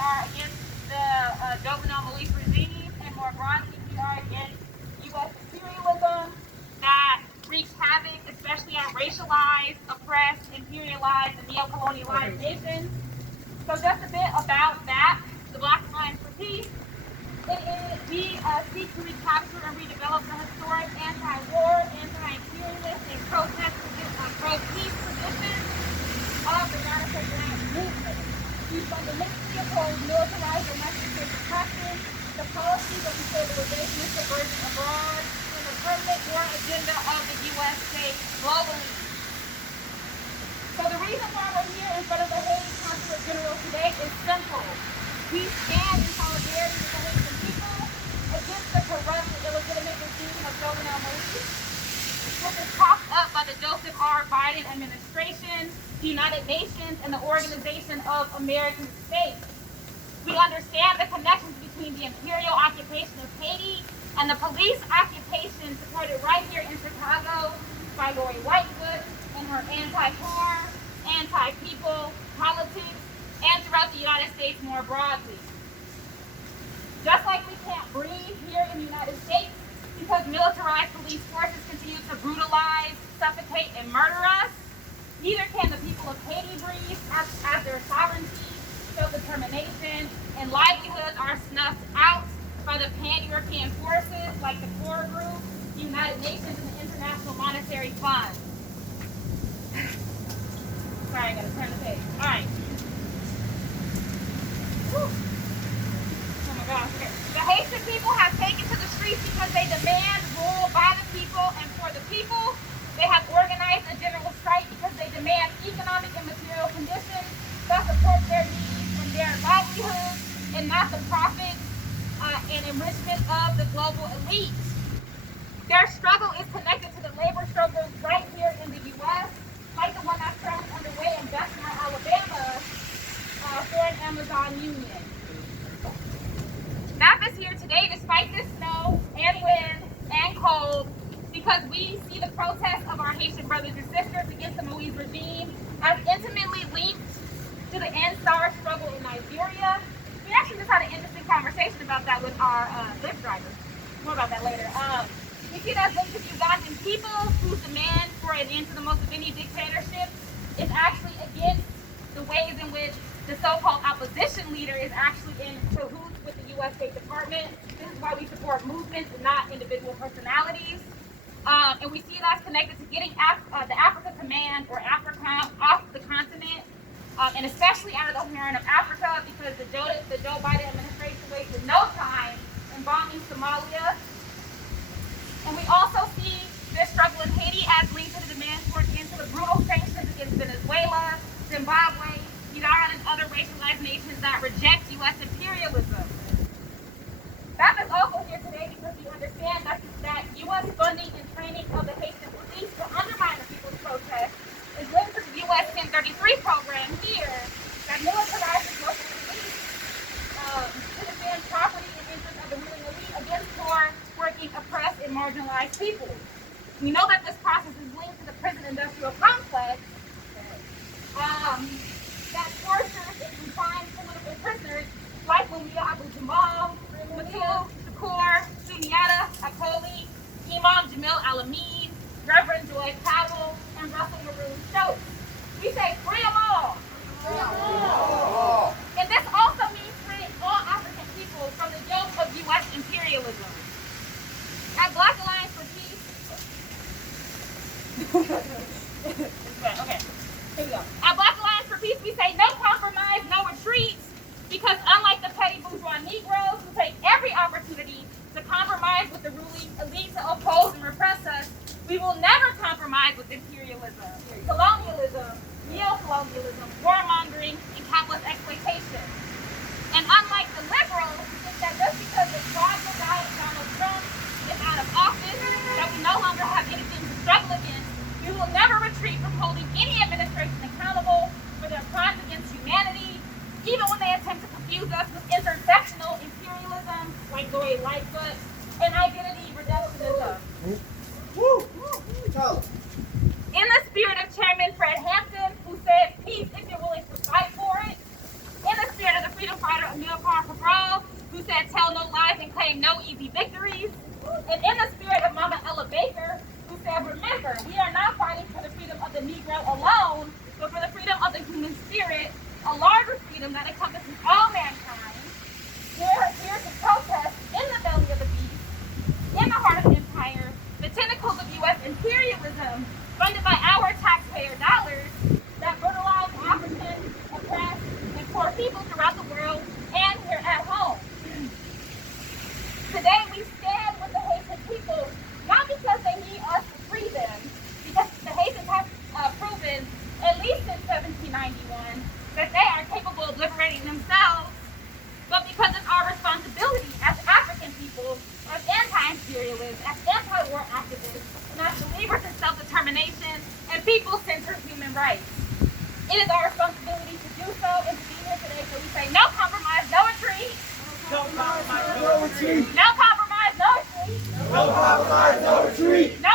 are against the Jovenel Moise regime, and more broadly, we are against U.S. imperialism that wreaks havoc, especially on racialized, oppressed, imperialized, and neo-colonialized nations. So just a bit about that, the Black Alliance for Peace. We seek to recapture and redevelop the historic anti-war, anti-imperialist, and pro-peace positions of the radical Black movement. We fundamentally oppose militarized domestic repression, the policies of destabilization and subversion abroad, and the permanent war agenda of the U.S. state globally. So the reason why we're here in front of the Haiti Consulate General today is simple. We stand in solidarity with the Haitian people against the corrupt and illegitimate regime of Jovenel Moise, which is propped up by the Joseph R. Biden administration, the United Nations, and the Organization of American States. We understand the connections between the imperial occupation of Haiti and the police occupation supported right here in Chicago by Lori Lightfoot and her anti-harm, anti-people politics, and throughout the United States more broadly. Just like we can't breathe here in the United States because militarized police forces continue to brutalize, suffocate, and murder us, neither can the people of Haiti breathe as their sovereignty, self-determination, and livelihoods are snuffed out by the pan-European forces like the Core Group, the United Nations, and the International Monetary Fund. Sorry, I gotta turn the page. All right. Whew. Oh my gosh. Okay. The Haitian people have taken to the streets because they demand rule by the people and for the people. They have organized a general strike because they demand economic and material conditions that support their needs and their livelihoods and not the profits and enrichment of the global elite. Their struggle is connected to the labor struggle right here in the U.S., like the one that's currently underway in Bessemer, Alabama, for an Amazon union. BAP is here today despite the snow and wind and cold because we see the protests of our Haitian brothers and sisters against the Moise regime as intimately linked to the end-SARS struggle in Nigeria. We actually just had an interesting conversation about that with our Lyft drivers. More about that later. We see that linked to the Ugandan people whose demand for an end to the Museveni dictatorship is actually against the ways in which the so-called opposition leader is actually in cahoots with the U.S. State Department. This is why we support movements and not individual personalities. And we see that's connected to getting the Africa Command or AFRICOM off the continent, and especially out of the Horn of Africa because the Joe Biden administration wasted no time in bombing Somalia. And we also see this struggle in Haiti as linked to the demand for an end to the brutal sanctions against Venezuela, Zimbabwe, Iran, and other racialized nations that reject U.S. imperialism. BAP is also here today because we understand that U.S. funding and training of the Haitian police to undermine the people's protest is linked to the U.S. 1033 program here that militarizes local police to defend property and interests of the ruling elite against poor, working, oppressed, and marginalized people. We know that this process is linked to the prison-industrial complex that tortures and confines political prisoners like Lumia Abu Jamal, Matul Shakur, Sunyata Akoli, Imam Jamil Alameen, Reverend Joy Powell, and Russell Maroon Stokes. We say free them all. Free them all. And this also means freeing all African people from the yoke of U.S. imperialism. At Black Alliance for Peace. Okay, here we go. At Black Alliance for Peace, we say no compromise, no retreats, because unlike the petty bourgeois Negroes who take every opportunity to compromise with the ruling elite to oppose and repress us, we will never compromise with imperialism, colonialism, neo-colonialism, warmongering, and capitalist exploitation. And unlike the liberals who think that just because the fraudulent guy Donald Trump is out of office, that we no longer have anything to struggle against, we will never retreat from holding any administration accountable for their crimes against humanity, even when they attempt to confuse us with intersectional imperialism, like Lori Lightfoot, and identity reductionism. In the spirit of Chairman Fred Hampton, who said, peace if you're willing to fight for it, in the spirit of the freedom fighter the Negro alone, but for the freedom of the human spirit, a larger freedom that encompasses all mankind. We're here to protest in the belly of the beast, in the heart of empire, the tentacles of U.S. imperialism funded by our taxpayer dollars that brutalize African, oppressed, and poor people throughout the world and here at home. Today we stand with the Haitian people, not because they need us to free them, because the Haitians have proven, at least since 1791, that they are capable of liberating themselves, but because it's our responsibility as African people, as anti-imperialists, as anti-war activists, and as believers in self-determination and people-centered human rights. It is our responsibility to do so and to be here today, so we say no compromise, no retreat. No compromise, no retreat. No compromise, no retreat. No compromise, no retreat. No